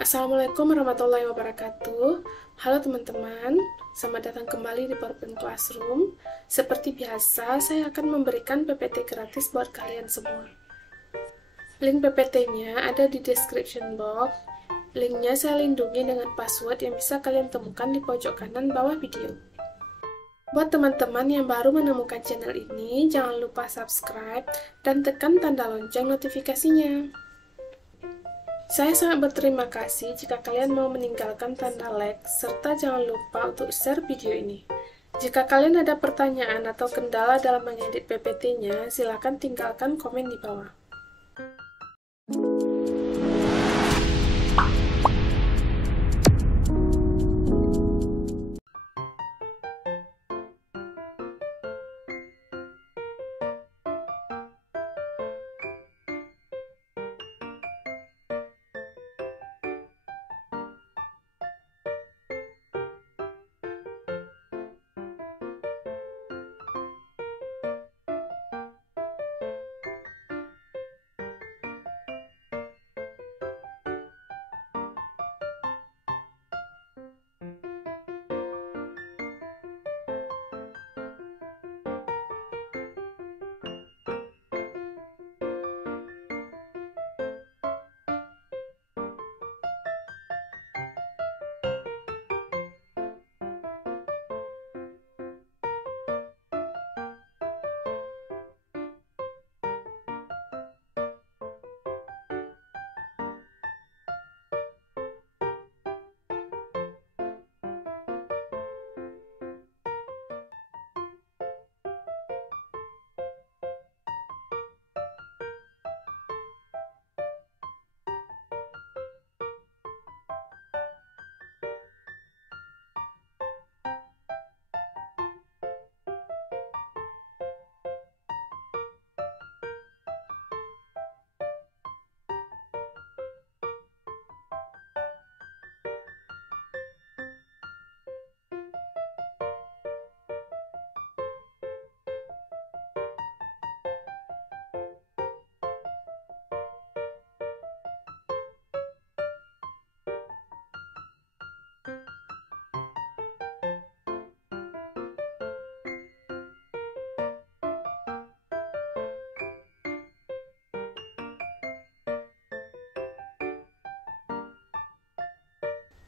Assalamualaikum warahmatullahi wabarakatuh. Halo teman-teman, selamat datang kembali di PowerPoint Classroom. Seperti biasa, saya akan memberikan PPT gratis buat kalian semua. Link PPT-nya ada di description box. Linknya saya lindungi dengan password yang bisa kalian temukan di pojok kanan bawah video. Buat teman-teman yang baru menemukan channel ini, jangan lupa subscribe dan tekan tanda lonceng notifikasinya. Saya sangat berterima kasih jika kalian mau meninggalkan tanda like, serta jangan lupa untuk share video ini. Jika kalian ada pertanyaan atau kendala dalam mengedit PPT-nya, silakan tinggalkan komen di bawah.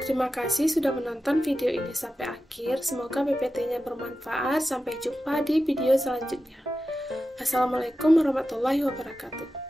Terima kasih sudah menonton video ini sampai akhir. Semoga PPT-nya bermanfaat. Sampai jumpa di video selanjutnya. Assalamualaikum warahmatullahi wabarakatuh.